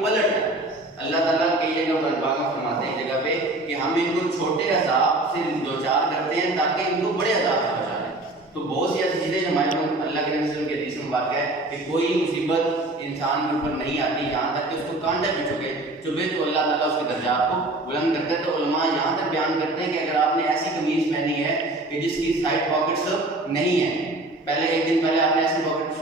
پلٹ ہے. اللہ تعالیٰ کئی جگہ الفاظ میں فرماتے ہیں ایک جگہ پہ کہ ہم ان کو چھوٹے عذاب سے دوچار کرتے ہیں تاکہ ان کو بڑے عذاب سے بچا لیں. تو بہت سی ایسی چیزیں ہمارے اللہ کے نبی صلی اللہ علیہ وسلم کی حدیث مبارکہ ہے کہ کوئی مصیبت انسان کے اوپر نہیں آتی یہاں تک کہ اس کو کانٹے پہ چبھے تو اللہ تعالیٰ اس کے درجات کو بلند کرتا ہے. تو علماء یہاں تک بیان کرتے ہیں کہ اگر آپ نے ایسی قمیض پہنی ہے کہ جس کی سائڈ پاکٹس نہیں ہیں, پہلے ایک دن پہلے آپ نے ایسی پاکٹ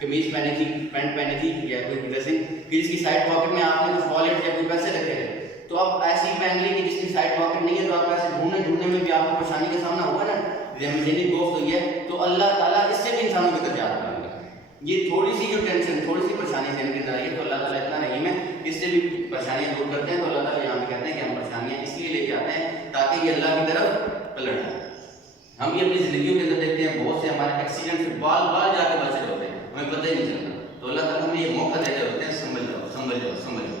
قمیض پہنی تھی, پینٹ پہنی تھی یا کوئی ڈریسنگ کہ جس کی سائڈ پاکٹ میں آپ نے کچھ والٹ یا کوئی پیسے رکھے تھے, تو آپ ایسی پہن لی کہ جس کی سائڈ پاکٹ نہیں ہے, تو آپ ایسے ڈھونڈنے میں بھی آپ کو پریشانی کا سامنا ہوگا نا, ذہنی گفت ہوئی ہے. تو اللہ تعالیٰ اس سے بھی انسانوں کے درجات بڑھائیں گے. یہ تھوڑی سی جو ٹینشن, تھوڑی سی پریشانی ذہن کے اندر آئی ہے تو اللہ تعالیٰ اتنا رحیم ہے, اس سے بھی پریشانیاں دور کرتے ہیں. تو اللہ تعالیٰ یہاں پہ کہتے ہیں کہ ہم پریشانیاں اس لیے لے کے آتے ہیں تاکہ یہ اللہ کی طرف پلٹ جائے. ہم یہ اپنی زندگیوں کے اندر دیکھتے ہیں بہت سے ہمارے ایکسیڈنٹ سے بال جا کے بچ رہے ہوتے ہیں, ہمیں پتہ ہی نہیں چلتا. تو اللہ تعالیٰ ہمیں یہ موقع دیتے ہوتے ہیں سنبھل جاؤ سنبھل جاؤ سنبھل جاؤ.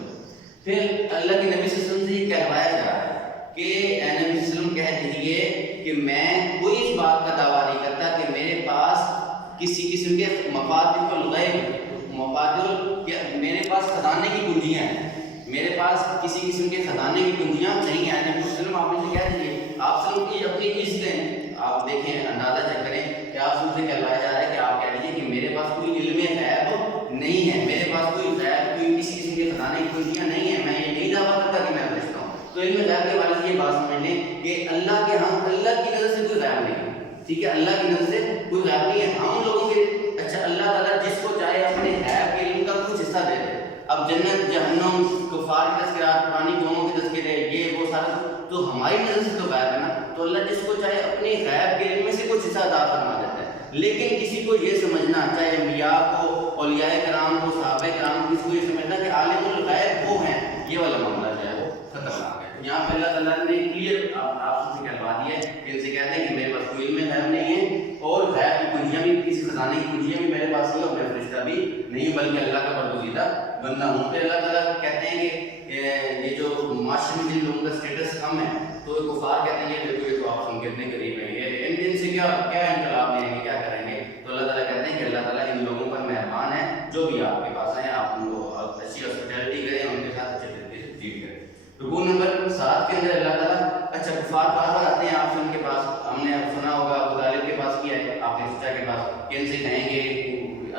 پھر اللہ کے نبی صلی اللہ علیہ وسلم سے یہ کہوایا جا رہا ہے کہ اے نبی صلی اللہ علیہ وسلم کہہ دیجیے کہ میں کوئی اس بات کا دعویٰ نہیں کرتا کہ میرے پاس کسی قسم کے مفاتیح الغیب, میرے پاس خزانے کی کنجیاں ہیں, میرے پاس کسی قسم کے خزانے کی کنجیاں نہیں ہیں. نبی صلی اللہ علیہ وسلم آپ نے کہہ دیجیے, آپ صلی اللہ کی اپنی عزتیں آپ دیکھیں, اندازہ چیک کریں کہ آپ سے کہلایا جا رہا ہے کہ آپ کہہ دیجیے کہ میرے پاس کوئی علم غیب نہیں ہے, میرے پاس کوئی غیب کوئی کسی قسم کے خزانے کی کنجیاں نہیں ہیں, میں یہ نہیں دعویٰ کرتا کہ میں فرشتہ ہوں. تو علم غیب کے والے سے یہ بات سمجھ لیں کہ اللہ کے ہاں اللہ کی نظر سے کوئی غیب نہیں ہے, ٹھیک ہے, اللہ کی نظر سے کوئی غیب نہیں ہے. ہم لوگوں کے اچھا اللہ تعالیٰ جس کو چاہے اپنے غیب کے علم کا کچھ حصہ دے دے. اب جنت جہنم کفار کے تذکرات پرانی قوموں کے تذکرے یہ وہ سارا تو ہماری نظر سے تو غیب ہے نا. تو اللہ جس کو چاہے اپنے غیب کے علم میں سے کچھ حصہ عطا فرما دیتا ہے. لیکن کسی کو یہ سمجھنا, چاہے انبیاء کو, اولیاء کرام کو, صحابہ کرام کو, کسی کو یہ سمجھنا کہ عالم الغیب وہ ہیں, یہ والا معاملہ جو ہے وہ خطرناک ہے. یہاں پہ اللہ تعالیٰ نے کلیئر آپ سے کہلوا دیا ہے کہ ان سے کہتے ہیں کہ میرے پاس کوئی علم غیب نہیں ہے اور غیب کی کنجیاں بھی, کسی خزانے کی کنجیاں بھی میرے پاس نہیں اور میں فرشتہ بھی نہیں ہوں بلکہ اللہ کا برگزیدہ بندہ ہوں. پھر اللہ تعالیٰ کہتے ہیں کہ یہ جو معاشرے میں جن لوگوں کا اسٹیٹس کم ہے تو کفار کہتے ہیں یہ تو آپ ان کے اتنے قریب ہیں, یہ ان سے کیا انقلاب دیں گے, کیا کریں گے. تو اللہ تعالیٰ کہتے ہیں کہ اللہ تعالیٰ ان لوگوں پر مہربان ہے, جو بھی آپ کے پاس ہیں آپ ان کو اچھی ہاسپٹیلٹی کریں, ان کے ساتھ اچھے طریقے سے ٹریٹ کریں. رکوع نمبر 7 کے اندر اللہ تعالیٰ اچھا کفار بار بار آتے ہیں آپ سے ان کے پاس, ہم نے سنا ہوگا ابو طالب کے پاس کیا ہے, آپ کے چچا کے پاس, کہ ان سے کہیں گے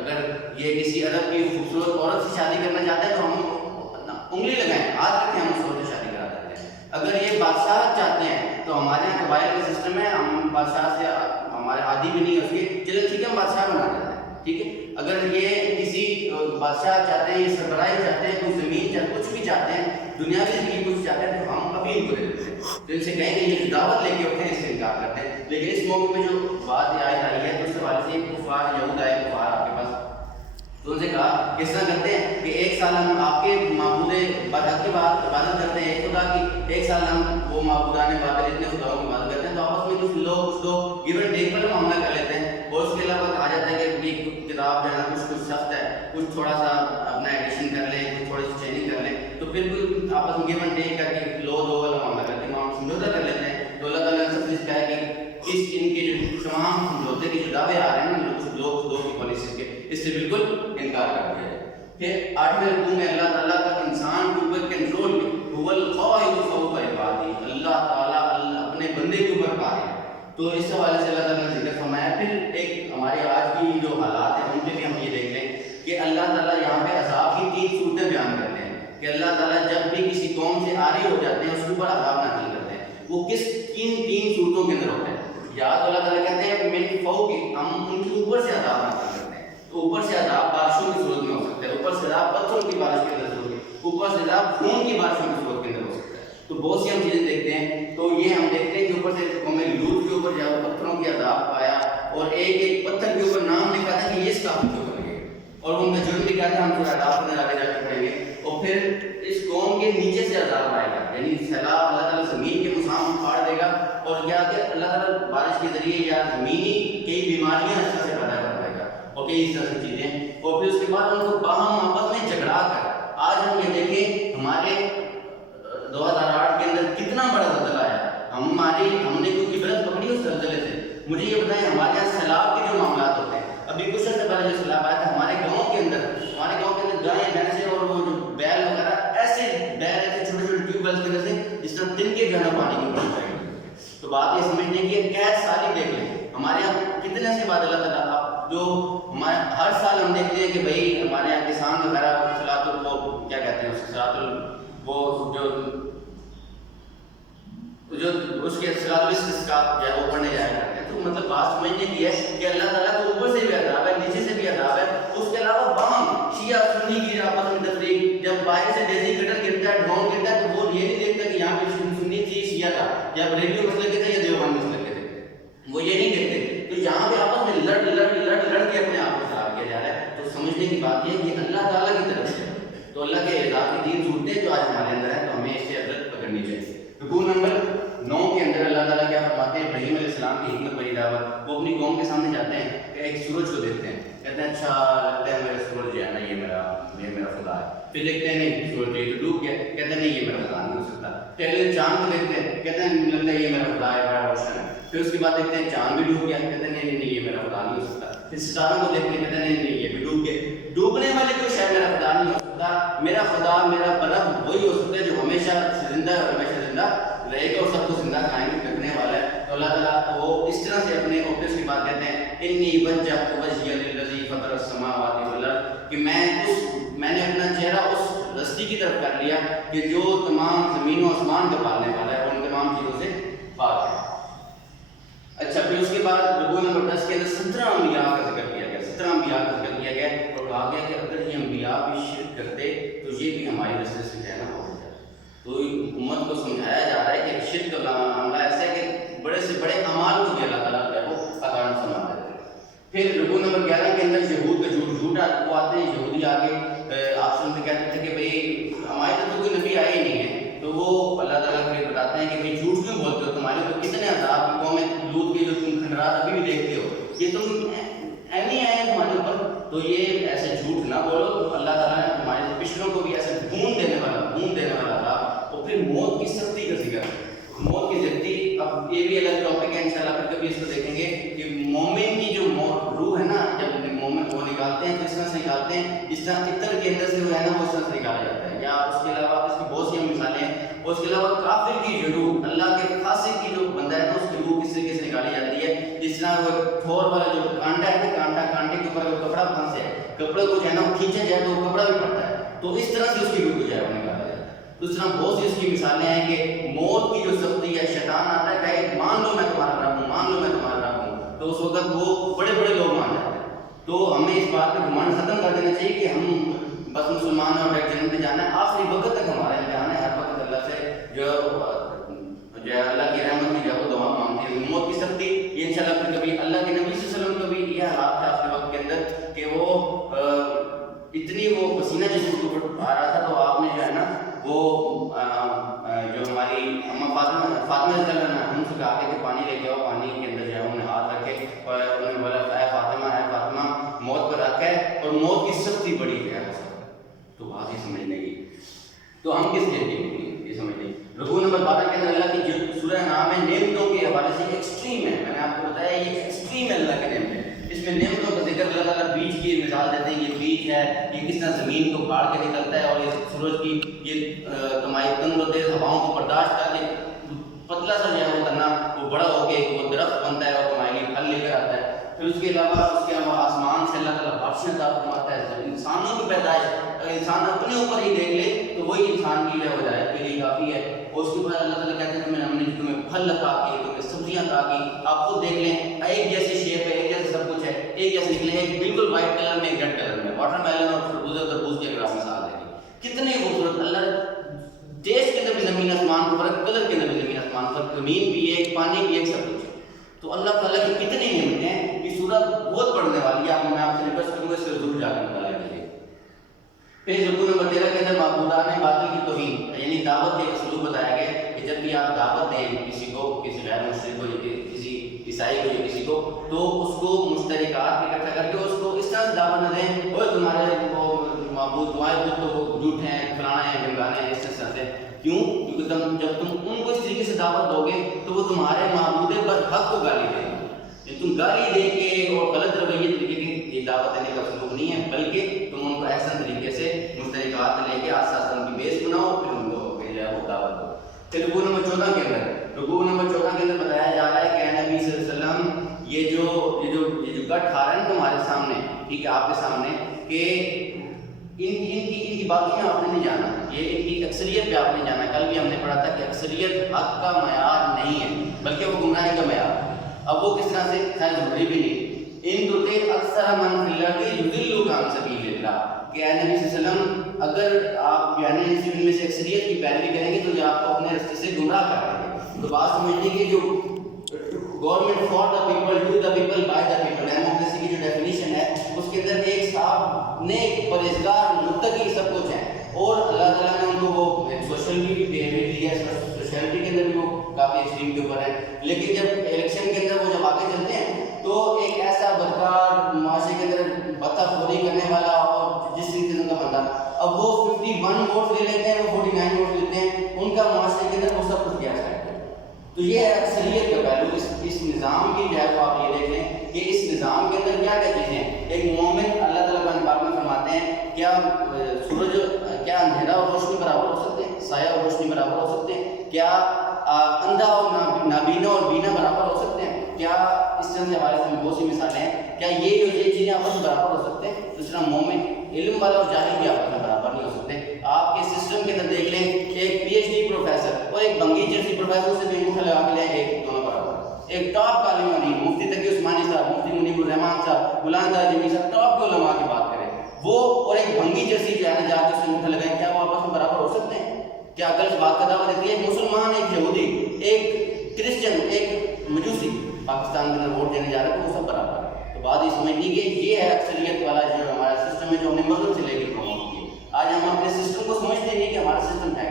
اگر یہ کسی عرب کی خوبصورت عورت سے شادی کرنا چاہتے ہیں تو ہم انگلی لگائیں, ہاتھ رکھیں, ہم اس عورت سے شادی کرا دیتے ہیں. اگر یہ بادشاہ چاہتے ہیں تو ہمارے یہاں قبائل کا سسٹم ہے, ہم بادشاہ سے ہمارے عادی بھی نہیں ہے اس کے, چلو ٹھیک ہے ہم بادشاہ بنا دیتے ہیں, ٹھیک ہے. اگر یہ کسی بادشاہ چاہتے ہیں, یہ سربراہی چاہتے ہیں, کوئی زمین چاہتے, کچھ بھی چاہتے ہیں, دنیاوی زندگی کچھ چاہتے ہیں تو ہم ابھی ان کو دے دیتے ہیں. تو ان سے کہیں کہ یہ دعوت لے کے اٹھیں, اس سے انکار کرتے ہیں. لیکن اس موقع میں جو بات آیت آئی ہے تو اس حوالے سے کفار یہود آئے کفار آپ کے پاس, تو ان سے کہا کس طرح کرتے ہیں کہ ایک سال ہم آپ کے معبود برحق کی عبادت کرتے ہیں ایک خدا کی, ایک سال ہم وہ معبودان باطل اتنے خداؤں کی عبادت کرتے ہیں, تو آپس میں کچھ لوگ گیو اینڈ ٹیک پر معاملہ کر لیتے ہیں. اور اس کے علاوہ کہا جاتا ہے کہ یہ کتاب جو ہے نا کچھ سخت ہے, کچھ تھوڑا سا اپنا ایڈیشن کر لیں, کچھ تھوڑی سی چینجنگ کر لیں, تو پھر کوئی آپس میں گیو اینڈ ٹیک کر کے لو دو والا معاملہ کرتے ہیں, معاملہ سمجھوتا کر لیتے ہیں. تو اللہ تعالیٰ نے سب سے کہا ہے کہ اس ان کے جو تمام سمجھوتے کے جو دعوے آ رہے ہیں نا لوگ دو کی پالیسی کے, اس سے بالکل انکار کر دیا ہے. پھر 8ویں رکوع میں اللہ تعالیٰ کا انسان کے اوپر کنٹرول میں هو القاہر فوق عبادہ, اللہ تعالیٰ اپنے بندے کے اوپر قاہر ہے. تو اس حوالے سے اللہ تعالیٰ نے ذکر فرمایا. پھر ایک ہمارے آج کی جو حالات ہیں ان کے بھی ہم یہ دیکھ لیں کہ اللہ تعالیٰ یہاں پہ عذاب کی 3 صورتیں بیان کرتے ہیں کہ اللہ تعالیٰ جب بھی کسی قوم سے عاری ہو جاتے ہیں اس کے اوپر عذاب نازل کرتے ہیں. وہ کس کن 3 صورتوں کے اندر ہوتے ہیں. یا تو اللہ تعالیٰ کہتے ہیں من فوق, ہم ان کے اوپر سے عذاب نازل کرتے ہیں, تو اوپر سے عذاب بارشوں کی صورت میں ہو سکتا ہے, اوپر سے عذاب پتھروں کی بارش کے اندر ہو سکتا ہے, اوپر سے عذاب خون کی بارشوں کی صورت کے اندر ہو سکتا ہے. تو بہت سی ہم چیزیں دیکھتے ہیں. تو یہ ہم دیکھتے ہیں کہ اوپر سے قوم لوط کے اوپر جب پتھروں کی عذاب پایا اور ایک ایک پتھر کے اوپر نام لکھا تھا کہ یہ اس کافر کے اوپر ہے, اور ان کا جرم لکھا تھا, ہم پورا عذاب میں آگے جا کے پڑھیں گے. اور پھر اس قوم کے نیچے سے عذاب آئے گا, یعنی سیلاب اللہ تعالیٰ زمین کے مسام پھاڑ دے گا, اور کیا کہ اللہ تعالیٰ بارش کے ذریعے یا زمینی کئی بیماریاں اس طرح سے پیدا کروائے گا اور کئی اس طرح سے چیزیں. اور پھر اس کے بعد ان کو باہم آپس میں جھگڑا کر, آج ہم یہ دیکھیں ہمارے 2008 کے اندر کتنا بڑا زلزلہ آیا, ہم نے کوئی عبرت پکڑی اس زلزلے سے. مجھے یہ بتائیں ہمارے یہاں سیلاب کے جو معاملات ہوتے ہیں, ابھی کچھ عرصے پہلے جو سیلاب آیا تھا ہمارے گاؤں کے اندر گائیں بھینسیں اور وہ جو بیل وغیرہ طرح دن کے جو ہے نا پانی کی اوپر چاہیے. تو بات یہ سمجھنے کی ہے قید سالی دیکھ لیں ہمارے یہاں کتنے سے بات اللہ تعالیٰ جو ہمارے ہر سال ہم دیکھتے ہیں کہ بھائی ہمارے یہاں کسان وغیرہ صلاۃ وہ کیا کہتے ہیں صلاۃ وہ جو اس کے صلاۃ الاستسقاء جو ہے وہ پڑھنے جایا کرتے ہیں. تو مطلب بات سمجھنے کی ہے کہ اللہ تعالیٰ کو اوپر سے بھی عذاب ہے, نیچے سے بھی عذاب ہے. اس کے علاوہ بام شیعہ سنی کی آپس میں تفریق, جب باہر سے ڈیزی کٹر گرتا ہے ڈرون گرتا ہے تو وہ یہ نہیں دیکھتا کہ یہاں پہ سنی تھی شیعہ تھا یا ریڈیو مسئلے کے تھے یا دیوبند مسئلے کے تھے, وہ یہ نہیں دیکھتے. تو یہاں پہ آپس میں لڑ کے اپنے آپ کو خراب کیا جا رہا ہے. تو سمجھنے کی بات یہ ہے کہ اللہ تعالیٰ کی طرف سے تو اللہ کے عذاب کی 3 صورتیں جو آج ہمارے اندر ہے تو ہمیں اس سے عبرت پکڑنی چاہیے. رکوع نمبر 9 کے اندر اللہ تعالیٰ کیا فرماتے ہیں, ابراہیم علیہ السلام کی حکمت بری دعوت. وہ اپنی قوم کے سامنے جاتے ہیں کہ ایک سورج کو دیکھتے ہیں, کہتے ہیں اچھا لگتا ہے میرا سورج جو ہے نا یہ میرا خدا ہے. پھر دیکھتے ہیں نہیں سورج یہ تو ڈوب گیا, کہتے ہیں نہیں یہ میرا خدا نہیں ہو سکتا. پھر اگلے چاند کو دیکھتے ہیں, کہتے ہیں لگتا ہے یہ میرا خدا ہے بڑا روشن ہے. پھر اس کے بعد دیکھتے ہیں چاند بھی ڈوب گیا, کہتے ہیں نہیں یہ میرا خدا نہیں ہو سکتا. پھر ستاروں کو دیکھتے ہیں, کہتے ہیں نہیں یہ بھی ڈوب گئے. ڈوبنے والے کوئی شاید میرا خدا نہیں ہو سکتا. میرا خدا میرا رب وہی ہو سکتا ہے جو ہمیشہ زندہ اور ہمیشہ زندہ رہے گا اور سب کو زندہ قائم رکھنے والا ہے. تو اللہ تعالیٰ وہ اس طرح سے اپنے اوپس کی بات کہتے ہیں انی وجہت وجہی للذی فطر السماوات والارض, کہ میں نے اپنا چہرہ اس ہستی کی طرف کر لیا کہ جو تمام زمین و آسمان کا پالنے والا ہے اور ان تمام چیزوں سے پاک ہے. اچھا پھر اس کے بعد رکوع نمبر 10 کے اندر 17 انبیاء کا ذکر کیا گیا, 17 انبیاء کا ذکر کیا گیا اور کہا گیا کہ اگر یہ انبیاء بھی شرک کرتے تو یہ بھی ہماری رستے سے کہنا ہو جائے. تو امت کو سمجھایا جا رہا ہے کہ شرک کا معاملہ ایسا ہے کہ بڑے سے بڑے اعمال کو بھی اللہ تعالیٰ جو ہے وہ اکارن سنا دیتے ہیں. پھر رکوع نمبر 11 کے اندر یہود کا جھوٹ وہ آتے ہیں. یہودی آگے آپ سے کہتے تھے کہ بھئی ہمارے تو کوئی نبی آئے ہی نہیں ہے, تو وہ اللہ تعالیٰ کو بتاتے ہیں کہ بھئی جھوٹ کیوں بولتے ہو, تمہارے تو کتنے عذاب قوم لوط کے جو تم کھنڈرات ابھی بھی دیکھتے ہو, یہ تم ایویں آئے ہیں تمہارے اوپر. تو یہ ایسے جھوٹ نہ بولو. تو اللہ تعالیٰ نے تمہارے پچھلوں کو بھی ایسے بھون دینے والا تھا. اور پھر موت کی سختی کا ذکر, موت کی سختی اب یہ بھی الگ ٹاپک ہے انشاءاللہ, پھر کبھی اس کو دیکھیں گے کہ مومن کی جو روح ہے نا, جب مومن کو نکالتے ہیں تو اس طرح سے نکالتے ہیں جس طرح عطر کے اندر سے وہ ہے نا وہ اس طرح سے نکالا جاتا ہے. یا اس کے علاوہ اس کی بہت سی مثالیں ہیں. اور اس کے علاوہ کافر کی جو روح, اللہ کے فاسق کی جو بندہ ہے نا اس کی روح کس طریقے سے نکالی جاتی ہے. جس طرح وہ ٹھور والا جو کانٹا ہے نا, کانٹے کے اوپر کپڑا پھنسے ہے, کپڑے کو جو ہے نا وہ کھینچا جائے تو وہ کپڑا بھی پڑتا ہے, تو اس طرح سے اس کی روح کو جو ہے وہ نکالا جاتا ہے. تو اس طرح بہت سی اس کی مثالیں ہیں کہ موت کی جو سختی ہے, شیطان آتا ہے کہ مان لو میں تمہارا رب ہوں, مان لو میں تمہارا رب ہوں, تو اس وقت وہ بڑے لوگ مان جاتے ہیں. تو ہمیں اس بات پہ گمان ختم کر دینا چاہیے کہ ہم بس مسلمان ہیں اور ڈائریکٹ جنت میں جانا ہے. آخری وقت تک ہمارا امتحان ہے. ہر وقت اللہ سے جو ہے اللہ کی رحمت کی جو دعا مانگتے ہیں. موت کی سختی یہ انشاءاللہ پھر کبھی اللہ کے نبی صلی اللہ علیہ وسلم کو بھی یہ حالات تھا آخری وقت کے اندر کہ وہ اتنی وہ پسینہ جسم کے اوپر آ رہا تھا, تو آپ نے جو ہے نا وہ جو ہماری اماں فاطمہ رضی اللہ عنہا ہم سے کہا کہ پانی لے کے آؤ. پانی کے اندر جو ہے انہوں نے ہاتھ رکھے اور انہوں نے بولا اے فاطمہ موت پر رکھا ہے اور موت کی سختی بڑی ہے. تو بات یہ سمجھنے کی, تو ہم کس لیے یہ سمجھنے کی. رکوع نمبر 12 کے اندر اللہ کی جو سورہ نام ہے نعمتوں کے حوالے سے ایکسٹریم ہے. میں نے آپ کو بتایا یہ ایکسٹریم ہے اللہ کے نعمت ہے. اس میں نعمتوں کا ذکر اللہ تعالیٰ بیج کی مثال دیتے ہیں. یہ بیج ہے, یہ کس طرح زمین کو پھاڑ کے نکلتا ہے اور یہ سورج کی یہ تمہاری تند و تیز ہواؤں کو برداشت کر کے پتلا سا جو ہے وہ کرنا, وہ بڑا ہو کے وہ درخت بنتا ہے اور تمہارے لیے پھل لے کر آتا ہے. پھر اس کے علاوہ آسمان سے اللہ تعالیٰ بارشیں عطا فرماتا ہے. انسانوں کی پیدائش اگر انسان اپنے اوپر ہی دیکھ لے تو وہی انسان کی جو ہے ہدایت کے لیے کافی ہے. اور اس کے بعد اللہ تعالیٰ کہتے ہیں کہ ہم نے تمہیں پھل عطا کیے, تمہیں سبزیاں عطا کی. آپ خود دیکھ لیں ایک جیسی شیپ ہے, ایک جیسا سب کچھ ہے, ایک جیسے نکلے ہیں, بالکل وائٹ کلر میں ایک ریڈ کلر میں. واٹر میلن اور تربوز کی اگر آپ مثال دیکھیں کتنے خوبصورت. اللہ ٹیسٹ کے اندر بھی زمین آسمان کو فرق, کلر کے اندر بھی زمین آسمان فرق, زمین بھی ایک, پانی بھی ایک, سب کچھ. تو اللہ تعالیٰ کی کتنی نعمتیں ہیں. یہ سورہ بہت پڑھنے والی ہے, میں آپ سے ریکویسٹ کروں گا اس کو ضرور جا کے مطالعہ کیجیے. پھر رکوع نمبر 13 کے اندر معبودان باطل کی توہین, یعنی دعوت کے اسلوب بتایا گیا کہ جب بھی آپ دعوت دیں کسی کو, کسی غیر مشرک کو یا کسی عیسائی کو یا کسی کو, تو اس کو مشترکات اکٹھا کر کے اس کو اس طرح سے دعوت نہ دیں اور تمہارے وہ معبود تمہارے تو وہ جھوٹ ہیں, فلانا ہیں, ڈمکانے ہیں, اس طرح سے. کیوں؟ کیونکہ جب تم ان کو اس طریقے سے دعوت دو گے تو وہ تمہارے معبود پر حق کو گالی دیں گے. تم گالی دے کے اور غلط رویے طریقے کی یہ دعوت دینے کا سلوک نہیں ہے, بلکہ تم ان کو احسن طریقے سے مشترکات لے کے آس پاس ان کی بیس بناؤ, پھر ان کو جو ہے وہ دعوت دو. پھر رکوع نمبر 14 کے اندر بتایا جا رہا ہے کہ نبی صلی اللہ علیہ وسلم یہ جو گٹھ آ رہا ہے نا تمہارے سامنے، ٹھیک ہے، آپ کے سامنے، کہ ان کی باقیاں آپ نے نہیں جانا، یہ ان کی اکثریت پہ آپ نے جانا. کل بھی ہم نے پڑھا تھا کہ اکثریت حق کا معیار نہیں ہے بلکہ وہ گمراہی کا معیار. اب وہ کس طرح سے، خیر ضروری بھی نہیں. ان تطع اکثر من فی الارض یضلوک عن سبیل اللہ، کہ اے نبی صلی اللہ علیہ وسلم اگر آپ یعنی ان میں سے اکثریت کی پیروی کریں گے تو یہ آپ کو اپنے راستے سے گمراہ کر دیں گے. تو بات سمجھنے کی جو government for the people to the people by the people democracy کی جو ڈیفینیشن ہے اس کے اندر ایک صاحب نیک پرہیزگار متقی سب کچھ ہیں، اور اللہ تعالیٰ نے ان کو وہ سوشل بھی بیہیویئر دیا ہے، سوشیلٹی کے اندر بھی وہ کافی ایکسٹریم کے اوپر ہے. لیکن جب الیکشن کے اندر وہ جب آگے چلتے ہیں تو ایک ایسا بدکار معاشرے کے اندر بتا خوری کرنے والا اور جس قسم کا بندہ، اب وہ 51 ووٹ لے لیتے ہیں، وہ 49 ووٹ لیتے ہیں، ان کا معاشرے کے اندر وہ سب کچھ کیا کرتے ہیں. تو یہ ہے اکثریت کا پہلو. اس نظام کی جو ہے وہ آپ یہ دیکھ لیں کہ اس نظام کے اندر کیا کیا چیزیں ہیں. ایک مومن اللہ تعالیٰ قرآن پاک میں فرماتے ہیں کیا سورج، کیا اندھیرا اور روشنی برابر ہو سکتے ہیں، سایہ اور روشنی برابر ہو سکتے ہیں، کیا اندھا اور نابینا اور بینا برابر ہو سکتے ہیں، کیا اس طرح سے ہمارے سامنے بہت سی مثالیں ہیں. کیا یہ چیزیں آپس میں برابر ہو سکتے ہیں؟ دوسرا مومن علم والا اور جاہل بھی آپس میں برابر نہیں ہو سکتے. آپ کے سسٹم کے اندر دیکھ لیں کہ ایک پی ایچ ڈی پروفیسر اور ایک بنگی جیسی پروفیسر سے بھی انگوٹھا لگا کے لیں، ایک دونوں برابر. ایک ٹاپ کا علم نہیں، مفتی تقی عثمانی صاحب، مفتی منیب الرحمان صاحب، غلام دار جمی صاحب، ٹاپ کے علماء کی بات کریں، وہ اور ایک بنگی جیسی جو ہے نا جا کے اس سے انگوٹھا لگائیں، کیا وہ آپس میں برابر ہو سکتے ہیں؟ کیا عقل اس بات کا دعویٰ دیتی ہے؟ ایک مسلمان، ایک یہودی، ایک کرسچن، ایک مجوسی پاکستان کے اندر ووٹ دینے جا رہے ہیں تو وہ سب برابر ہے. تو بات یہ سمجھنی کہ یہ ہے اکثریت والا جو ہمارا سسٹم ہے جو ہم نے مذہب سے لے کے پروموٹ کیا. آج ہم اپنے سسٹم کو سمجھتے نہیں کہ ہمارا سسٹم ہے.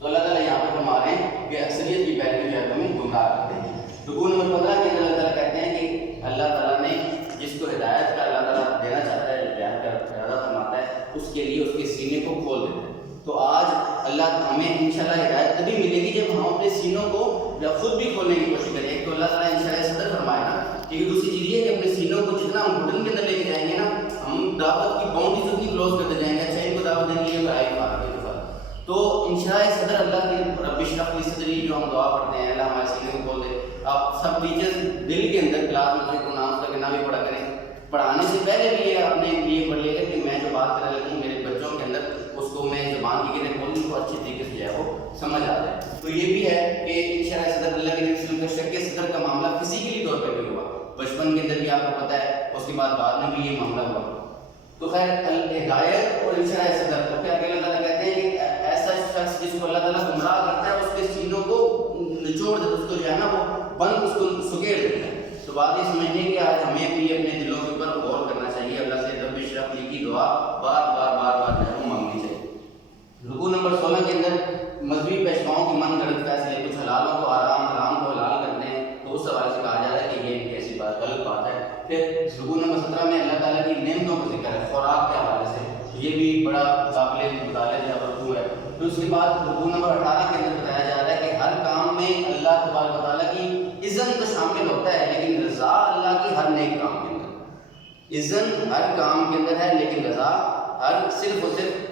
تو اللہ تعالیٰ یہاں پہ فرما رہے ہیں کہ اکثریت کی پیروی جو ہے ہمیں گمراہ کرتے ہیں. رکوع نمبر 15 کے اندر اللہ تعالیٰ کہتے ہیں کہ اللہ تعالیٰ نے جس کو ہدایت کا اللہ تعالیٰ دینا چاہتا ہے، ہدایت کا ارادہ فرماتا ہے، اس کے لیے اس کے سینے کو کھول دیتا ہے. تو آج اللہ ہمیں انشاءاللہ ہدایت تبھی ملے گی جب ہم اپنے سینوں کو خود بھی کھولنے کی کوشش کریں. ایک تو اللہ تعالیٰ انشاءاللہ صدر فرمائے نا، ٹھیک ہے. دوسری چیز یہ ہے کہ اپنے سینوں کو جتنا ہم گھٹن کے اندر لے کے جائیں گے نا، ہم دعوت کی باؤنڈریز اتنی کلوز کرتے جائیں گے. اچھا ان کو دعوت دینی ہے برائے فارغ کے دفعہ. تو انشاءاللہ صدر اللہ کی رب اشرح لی صدری جو ہم دعا پڑھتے ہیں، اللہ ہمارے سینے کو کھول دے. آپ سب ٹیچرز دل کے اندر کلاس میں کو نام کر کے نہ بھی پڑھا کریں. پڑھانے سے پہلے بھی یہ اپنے لیے پڑھ لے گا کہ میں جو بات کرنے لگوں میرے بچوں کے اندر اس کو میں زبان کی گرے بولنے کو اچھی طریقے سے جو ہے وہ سمجھ آ جائے. تو یہ بھی ہے کہ انشاءاللہ صدر اللہ کے نبی کا شک صدر کا معاملہ فزیکلی طور پہ بھی ہوا، بچپن کے اندر بھی آپ کو پتہ ہے، اس کے بعد میں بھی یہ معاملہ ہوا. تو خیر ہدایت اور انشاءاللہ صدر تو کیا اللہ تعالیٰ کہتے ہیں کہ ایسا شخص جس کو اللہ تعالیٰ گمراہ کرتا ہے اس کے سینوں کو نچوڑ دیتا ہے، اس کو جو ہے نا وہ بند، اس کو سکیڑ دیتا ہے. تو بات یہ سمجھنے کہ آج ہمیں بھی اپنے دلوں کے اوپر غور کرنا چاہیے. اللہ سے رب اشرح لی کی دعا بار بار جو ہے وہ مانگنی چاہیے. رکوع نمبر 16 کے اندر مذہبی پیشواؤں کے من گھڑت فیصلے، کچھ حلالوں کو حرام، حرام کو حلال کرتے ہیں، تو اس حوالے سے کہا جا رہا ہے کہ یہ کیسی بات، غلط بات ہے. پھر رکوع نمبر 17 میں اللہ تعالیٰ کی نعمتوں کا ذکر ہے خوراک کے حوالے سے، یہ بھی بڑا قابل مطالعہ یا رکوع ہے. پھر اس کے بعد رکوع نمبر 18 کے اندر بتایا جا رہا ہے کہ ہر کام میں اللہ تبارک و تعالیٰ کی اذن تو شامل ہوتا ہے، لیکن رضا اللہ کی ہر نیک کام کے اندر. اذن ہر کام کے اندر ہے لیکن رضا ہر صرف اور صرف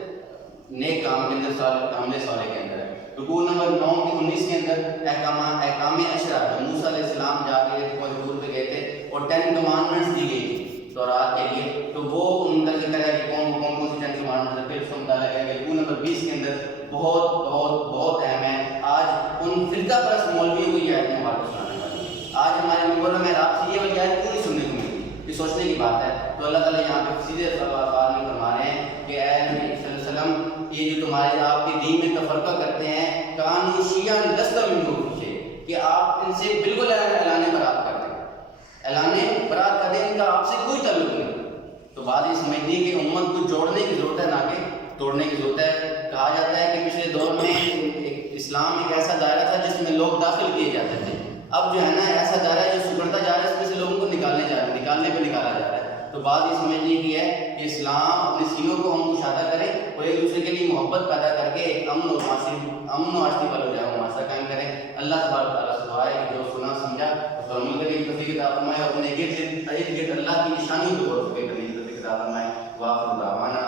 نیک کام کے اندر، عمل صالح کے اندر ہے. رکوع نمبر 9 کے 19 کے اندر احکام عشرہ، موسیٰ علیہ السلام جا کے طور پہ گئے تھے اور 10 کمانڈمنٹس دی گئی تھی تورات کے لیے، تو وہ ان کا ذکر ہے کہ کون سی 10 کمانڈمنٹس ہے. پھر اس کو مطالعہ کریں گے. رکوع نمبر 20 کے اندر بہت اہم ہے. آج ان فرقہ پرست مولویوں کو یہ آیت مبارکہ سنانے والی ہے. آج ہمارے ممبروں میں آپ سے یہ والی آیت کیوں نہیں سننے کو ملتی؟ یہ سوچنے کی بات ہے. تو اللہ تعالیٰ یہاں پہ سیدھے الفاظ میں فرما رہے ہیں کہ اے نبی صلی اللہ علیہ وسلم، یہ جو تمہارے آپ کے دین میں تفرقہ کرتے ہیں، کانوا شیعاً لست منکم فی شیء، کہ آپ ان سے بالکل اعلان برات کر دیں، اعلان برات کر دیں، ان کا آپ سے کوئی تعلق نہیں. تو بات یہ سمجھنی ہے کہ امت کو جوڑنے کی ضرورت ہے نہ کہ توڑنے کی ضرورت ہے. کہا جاتا ہے کہ پچھلے دور میں اسلام ایک ایسا دائرہ تھا جس میں لوگ داخل کیے جاتے تھے. اب جو ہے نا ایسا دائرہ ہے جو سکڑتا جا رہا ہے، اس میں سے لوگوں کو نکالنے پہ نکالا جا رہا ہے. تو بات یہ سمجھنے کی ہے کہ اسلام اپنے سینوں کو ہم مشاہدہ کریں اور ایک دوسرے کے لیے محبت پیدا کر کے امن و آشتی والا جو ہے معاشرہ قائم کریں. اللہ تبارک تعالیٰ سے دعا ہے کہ جو سنا سمجھا اس پر عمل کرنے کی توفیق عطا فرمائے، اپنے ارد گرد اللہ کی نشانیوں کو غور و فکر کرنے کی توفیق عطا فرمائے. وآخر دعوانا